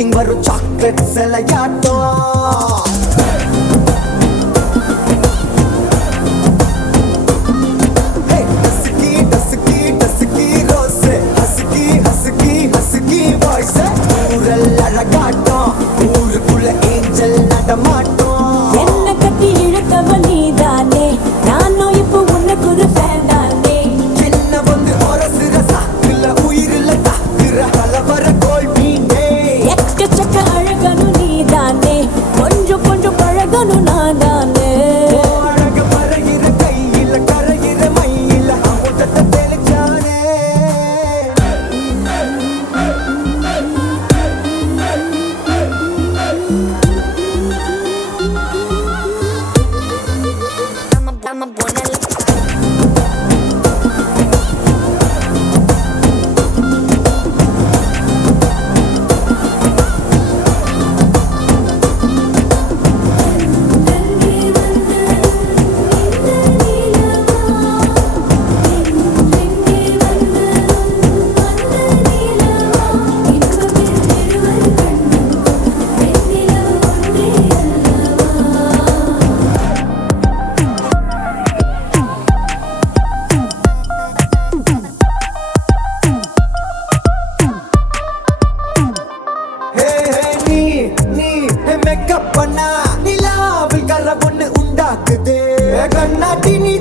Walking வரும் chocolate சிலையாட்டம். ஊருக்குள்ள angel நடமாட்டோம். என்ன கட்டி இழுத்தவ நீதானே, நானும் இப்போ உனக்கு ஒரு ஃபேன் தானே. என்ன வந்து அரசுற சாக்குல உயிரில தாக்குற கலவர கோல் மீனே. எக்கச்சக்க அழகனும் நீதானே, கொஞ்சம் கொஞ்சம் பழகனும் நான் தானே. அழக பறையிற கையில கரையிற மயில அமுதத்தை தெளிச்சானே. மேக்கப் பண்ணா நிலாவில் கரை ஒண்ணு உண்டாக்குது. கண்ணாடி நீ